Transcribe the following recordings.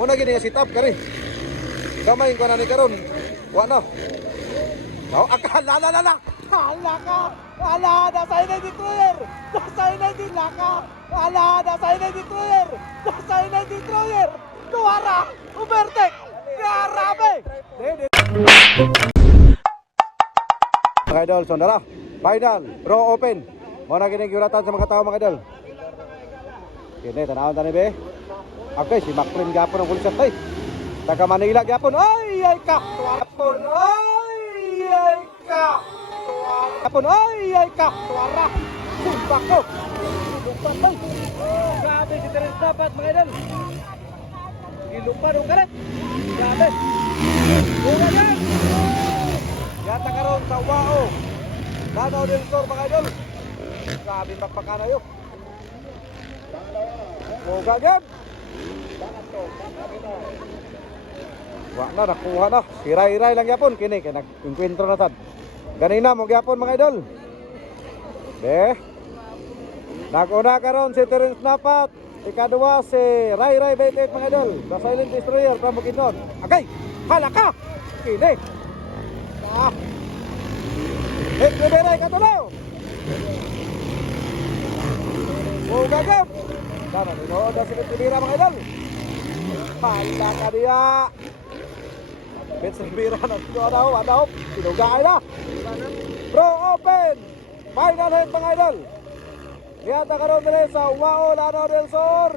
Muna gini nga sit up kari. Gamay ko na ni karon. Wa na. Oh, akala la. Hala ka. Hala na sa ina destroyer. Sa ina din laka. Hala na sa ina destroyer. Sa ina destroyer. Tuwara. Ubertek. Grabe. Mga idol, sondara. Final, draw open. Muna gini giuratan sa mga tao mga idol. Kini tanawon tani be. Okay, si Macklin gapon ang pulisan ay. Taga Manila gapon. Ay ka. Gapon. Ay ka. Gapon. Ay ka. Suara. Sumpah ko. Lupa ay. Grabe si Terence dapat mga idol. Gilupa dong karet. Grabe. Buka yan. Yata karon sa Wao. Lanao del Sur mga idol. Grabe bakbakan ayo. Buka yan. Wa na nakuha na. Siray-iray lang yapon kini kay nag-enkwentro na tad. Ganina mo gyapon mga idol. Nag-una karon si Terence Napat, ikaduwa si Ray 28 mga idol. The Silent Destroyer from Bukidnon. Agay, halaka. Kini. Ah. Rivera ikatulo. Oh gagam. Sana dinood na si Rivera mga idol. Halaka dia. Vince Rivera na ano, sinugay na. Pro open. Final hit mga idol. Niyata karon dili sa Wao Lanao del Sur.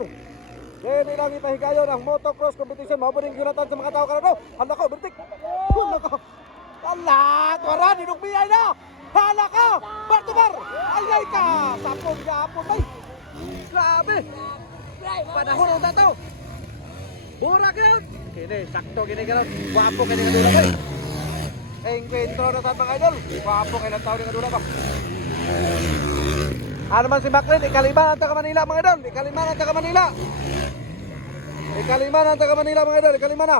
Dili lang ipahigayon ang motocross competition. Mabuning ginatan sa mga tao karon. Hala ko, bertik. Hala ko. Hala, tuwara, ninugbiyay na. Hala ka, bar to bar. Ayay ka, sapon gapon bay. Grabe. Panahon ang tato. Burak yun. Kini, sakto kini karon. Wapo kini kadula bay. Enkwentro na sa mga idol. Wapo kini ng tao ni kadula ba. Ano man si Macklin, ikalima ng taga Manila mga idol. Ikalima ng taga Manila. Ikalima ng taga Manila mga idol. Ikalima na.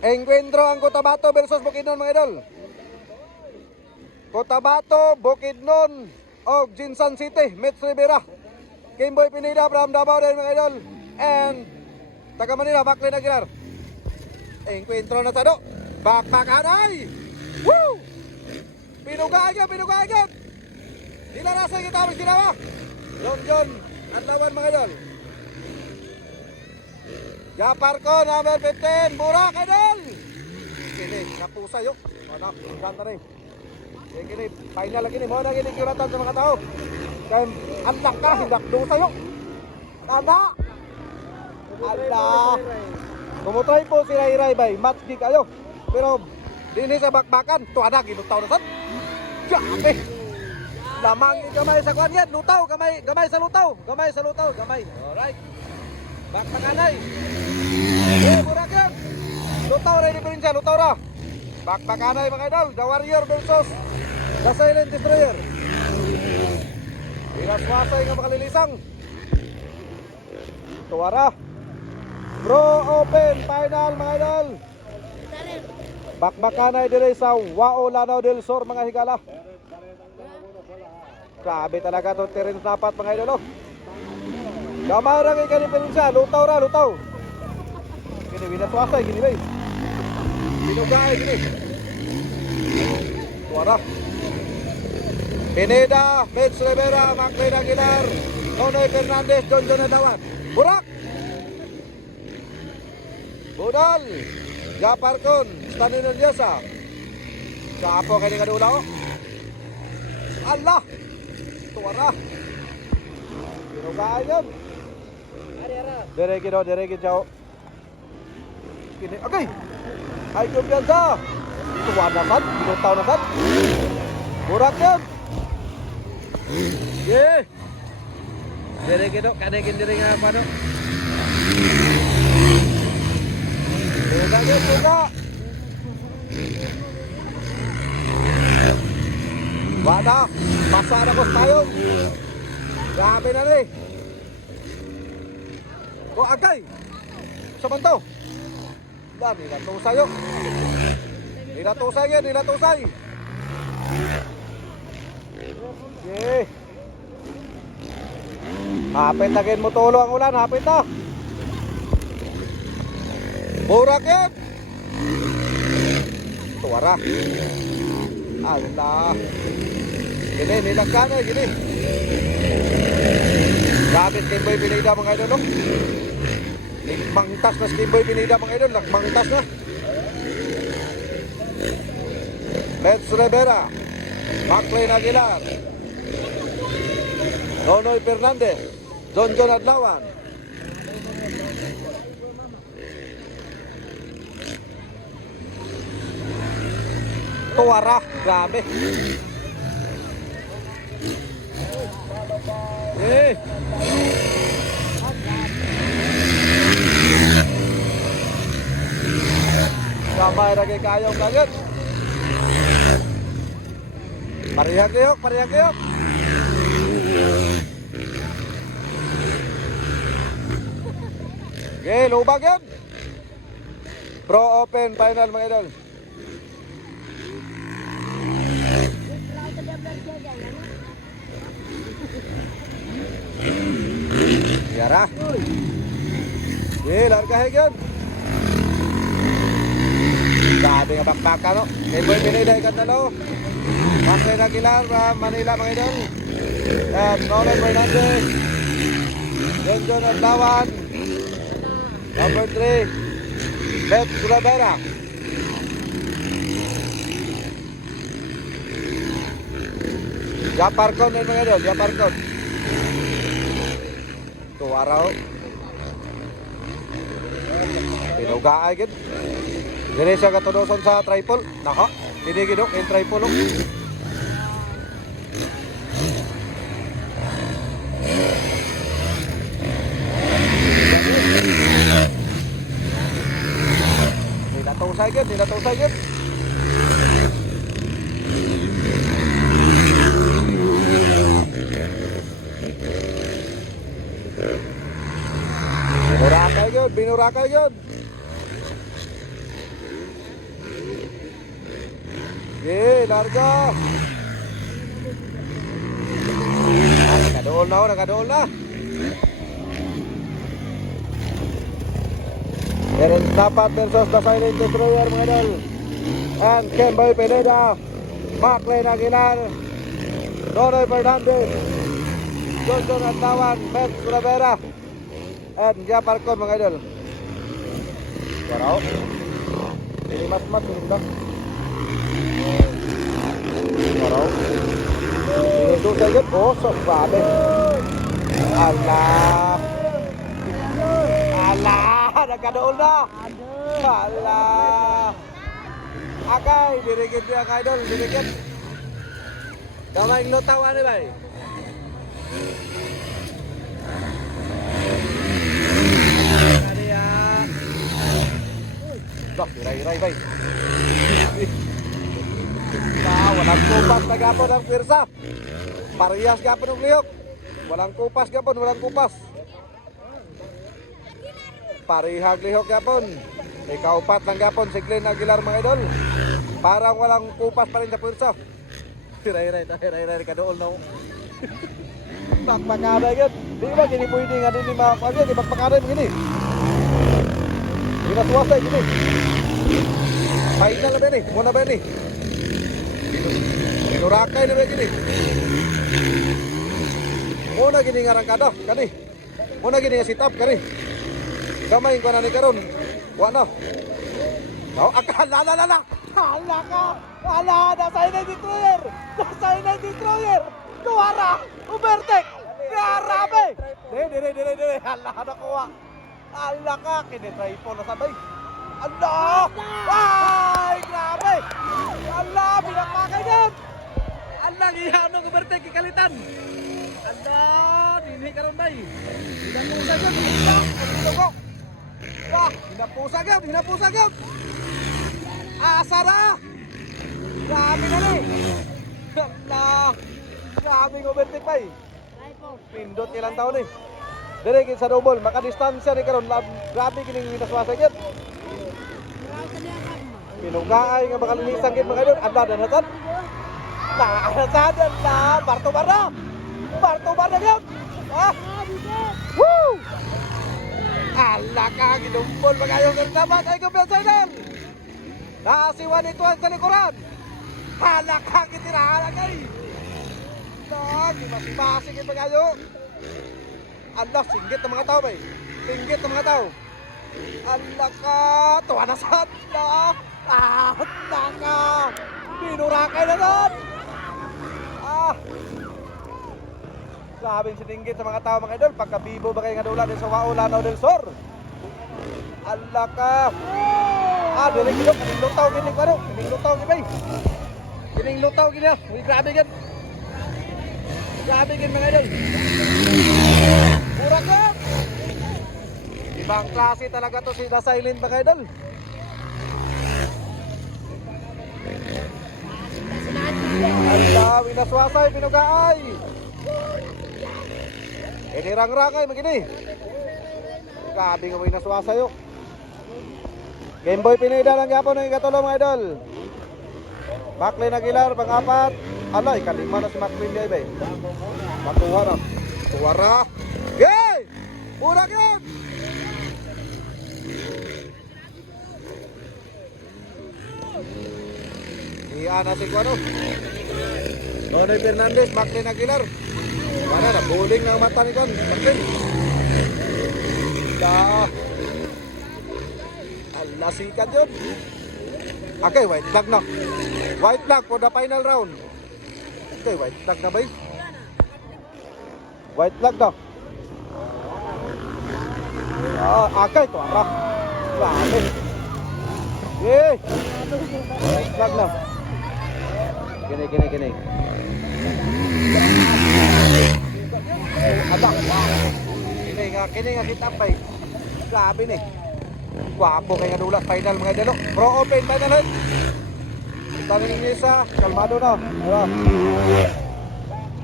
Encuentro ang Cotabato versus Bukidnon mga idol. Cotabato, Bukidnon o Jinsan City, Mitch Rivera. Kimboy Pineda from Davao din mga idol. And taga Manila, Macklin Aguilar. Encuentro na sa do. Bakbakan ay! Woo! Pinugagap! Nilarasa yung tawag sinawa. Long at lawan mga idol. Japarco number 15, Burak idol. Kini, kapusa yuk. Mana, ganta rin. Kini, final lagi ni. Mo na gini kuratan sa mga tao. Kaya, antak ka, hindak dosa yuk. Tanda. Allah. Kumutry po si Ray bay. Match gig ayo. Pero, dini sa bakbakan, tuwada, ginutaw na sad. Grabe. Lamang gamay sa kwan yan, lutaw, gamay sa lutaw. Alright. Bakbakanay. Burak yan. Lutaw rin diferensya, lutaw ra. Bakbakanay mga idol, The Warrior versus The Silent Destroyer. Pinaswasay nga makalilisang. Tuwara. Pro open final mga idol. Bakbakanay dire sa Wao Lanao del Sur mga higala. Grabe talaga to Terence Napat mga idol. Gamay ra kay diferensya, lutaw ra, lutaw. Kini binaswasay gini bay. Binugay gini. Tuwara. Pineda, Mitch Rivera, Macklin Aguilar, Nonoy Fernandez, John Nadawan. Burak. Budal. Japarcon, Stanin Eliasa. Kapo kay ni kadula oh. Allah. Tuwara. Binugay yun. Deregi jauh. Kini, okay. Ay kumpiyansa. Tuwara naman, binutaw naman. Burak yun. Yeah. Deregi do, kanegin diri nga apa do. Buka. Bada, basa na ko tayo. Grabe na rin. O agay. Sa bantaw. Nilatusay yun. Nilatusay. Okay. Hapit na kayo mo tulo ang ulan. Hapit na. Burak yan. Tuwara. Allah. Gini, nilagka na, gini. Gamit Kimboy Pineda mga idol, no? Nagmangtas na si Kimboy Pineda mga idol, nagmangtas na. Let's Rivera, Maclean Aguilar, Nonoy Fernandez, John Adlawan. Tuwara, grabe. Eh. Samay lagi kayong kaget. Parihag yuk, parihag yuk. Oke, lubag yan. Pro Open final mga idol. Yara. Larga yun. Grabe nga bakbakan, no? Kimboy Pineda ikat na lo. Maclean Aguilar, Manila mga idol. At Nolan Fernandez, John Adlawan. Number 3, Let's Rivera. Japarkon din mga idol, Japarkon. Tuh araw. Pinugaay gid. Diri siya katudoson sa triple. Naka, dinigidok yung triple. Dinatusay gid. Binurakay yun. Larga. Nakadool na. Eren Tapat versus The Silent Destroyer mga idol. And Kimboy Pineda, Maclean Aguilar, Nonoy Fernandez, John Adlawan, Let's Rivera, and Japarkon mga idol. Waraw. Ini mas-mas ini. Waraw. Itu saja kosong babe. Allah. Nagkadool na. Allah. Agay, dirigit dia mga idol, dirigit. Kamay lutaw ani bay. Iray bay. Walang kupas na gapon ang pirsa. Parehas gapon ng liyok. Walang kupas gapon, walang kupas. Parihag lihok gapon. Ikaupat ng gapon si Glenn Aguilar mga idol. Parang walang kupas pa rin sa pirsa. Iray, kadool na. Bakbakada yun. Di ba gini pwede nga din lima pagyan. Di bakbakada yun gini. Di na tuwasay gini. Final na ba yun eh? Muna ba yun eh? Pinurakay na ba yun eh? Muna gini nga rangkada. Kani. Muna gini nga sit up. Kani. Kamay ko na ni karon. Wala. Oh, akala. Hala ka. Hala, nasay na destroyer. Tuwara. Ubertek. Grabe. Dire. Hala na kuha. Hala ka. Kini-triple na sabay. Allah! Ay, grabe! Allah, pinapakay din! Allah, iyan ang Ubertek kikalitan! Allah, dinhi ka ron bay! Hinapusag yun! Asara! Grabe na ni! Allah! Grabe ang Ubertek bay! Pindot ilang taon eh! Dire sa double, makadistansya ni karon, grabe kining minaswasag yun! Pinugaay nga makalinisan gid mga idol. Anda na natin. Naasadan na. Barto Barna yun. Ah. Woo! Ala ka, ginumpol pa kayo ng dapat ay kumpiyansa idol. Nasiwan ito ang sa likuran. Ala ka, gitirahan kay. Masing-masing pa kayo. Ala, singgit ng mga tao ba? Singgit ng mga tao. Ala ka, tuwa na sa atla. Ala ka, pinurakay na doon. Sabing sininggit sa mga tao mga idol. Pagkabibo ba kayo nga dula din sa Wao Lanao del Sur. Ala ka. Dili gino, kining lutaw gini ko ano. Kining lutaw gini bay. Kining lutaw gini. Uy, grabe gan. Grabe gan mga idol. Pura ka. Ibang klase talaga to si The Silent mga idol. Ala, winaswasay, pinugaay. Ini rang-rangay begini. Grabe nga may naswasa yun. Gameboy Pineda lang yapon ng ikatulong mga idol. Maclean Aguilar pang-apat. Ala, ikalima na si Maclean di ay. Matuwa na. Tuwara. Yay! Urak yun! Iyan na si Kuano. Nonoy Fernandez, Maclean Aguilar. Mana na, bowling ng mata ni Don. Maclean. Alasikan yun. Okay, white flag na. White flag for the final round. Okay, white flag na ba? White flag na. Okay, ito ara. Grabe. Yay! White flag na. Gini. Ada. Kini nga kita pa. Grabe ni. Guwapo kay nga dula final mga idol. Pro open final head. Tangin niya isa, kalmado na.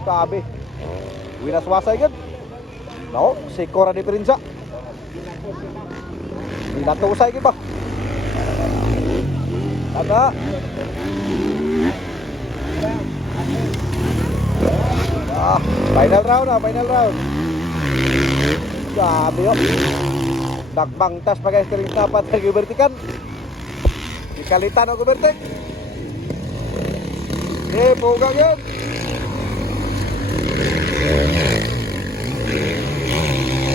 Grabe. Winaswasay gud. No, si Cora de Prinsa. Natusay gud ba? Ada. Final round. Grabe yun. Nagbangtas pa guys kering tapat sa gubertikan. Ikalitan ang gubertik. Pugang yun.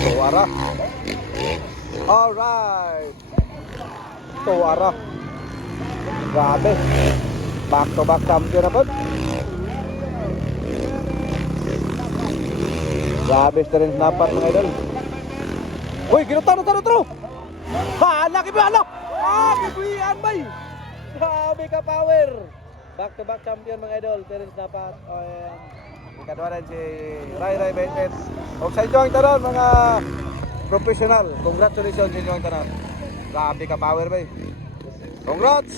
Tuwara. Alright. Tuwara. Grabe. Back to back champion na po. Grabe na rin napat mga idol. Uy, ginutan. Laki ba? Bibuyan ba? Grabe ka power. Back to back champion mga idol. Terence dapat. Ikadwa rin si Ray Bentes. O sa inyo ang tanon mga professional. Congratulations sa inyo ang tanon. Grabe ka power ba? Congrats!